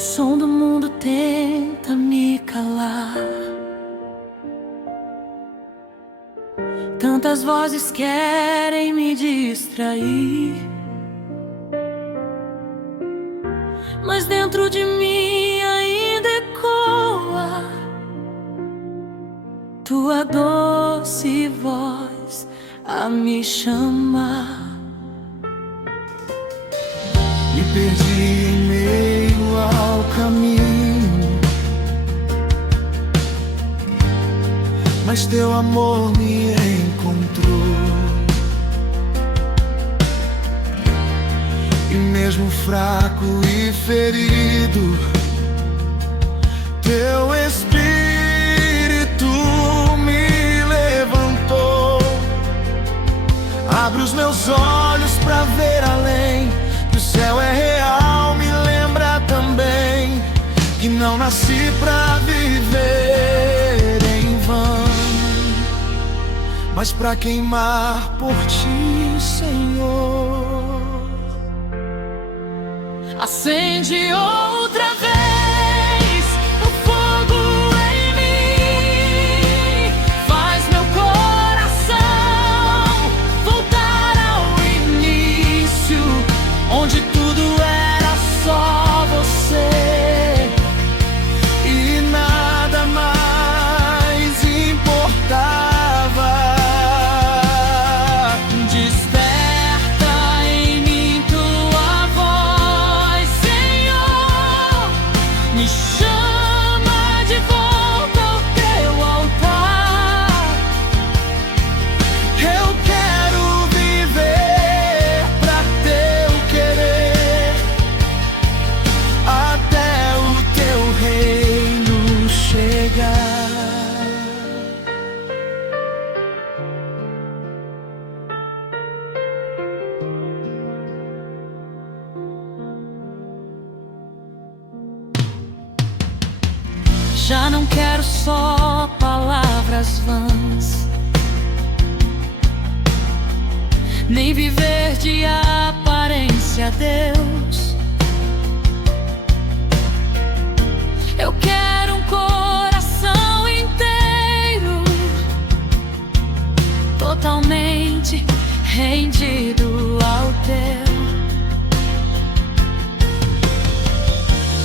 som do mundo tenta me calar. Tantas vozes querem me distrair, mas dentro de mim ainda ecoa tua doce voz a me chamar. Me perdi em meio ao caminho, mas teu amor me encontrou. E mesmo fraco e ferido, teu Espírito me levantou. Abre os meus olhos pra ver além. O céu é real, me lembra também que não nasci pra viver em vão, mas pra queimar por ti, Senhor. Acende outra vez o fogo em mim, faz meu coração voltar ao início, onde tudo era só você E nada mais importava. Desperta em mim tua voz, Senhor, me chama de volta ao teu altar. Eu quero viver pra teu querer, até o teu reino chegar. Já não quero só palavras vãs, nem viver de aparência, Deus. Eu quero um coração inteiro, totalmente rendido ao teu.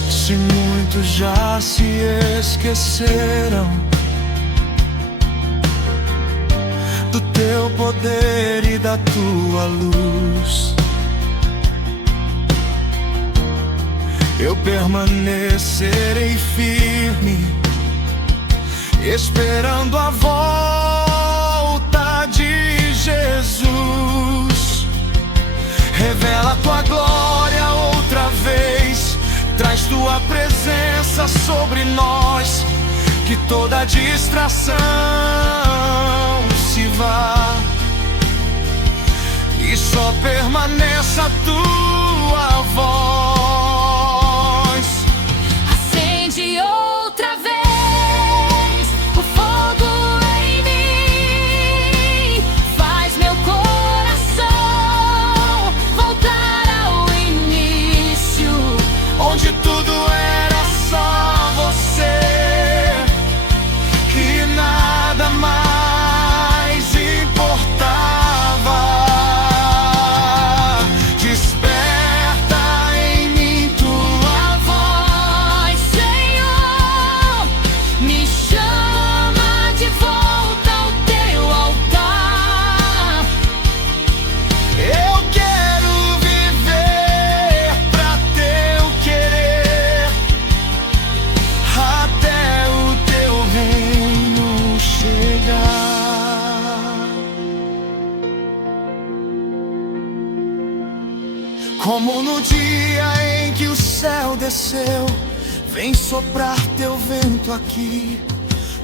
Se muitos já se esqueceram do teu poder e da tua luz, eu permanecerei firme, esperando a volta de Jesus. Revela a tua glória outra vez, traz tua presença sobre nós, que toda distração se vá e só permaneça a tua voz. Acende outra vez o fogo em mim, faz meu coração voltar ao início, Onde tudo era só você e nada mais importava. Desperta em mim tua voz, Senhor, me chama de volta ao teu altar. Eu quero viver pra teu querer, até o teu reino chegar. Como no dia em que o céu desceu, vem soprar teu vento aqui.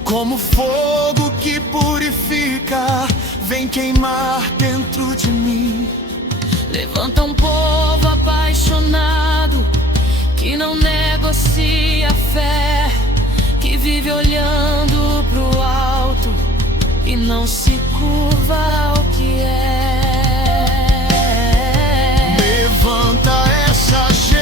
Como fogo que purifica, vem queimar dentro de mim. Levanta um povo apaixonado, que não negocia fé, que vive olhando pro alto e não se curva ao que é. Levanta essa geração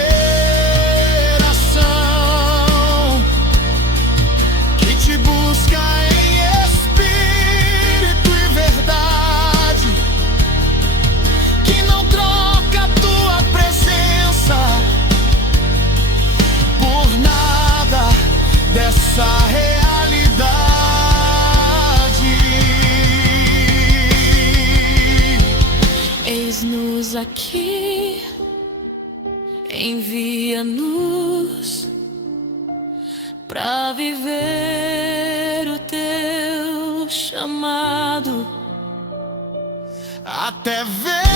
aqui, envia-nos pra viver o teu chamado, até ver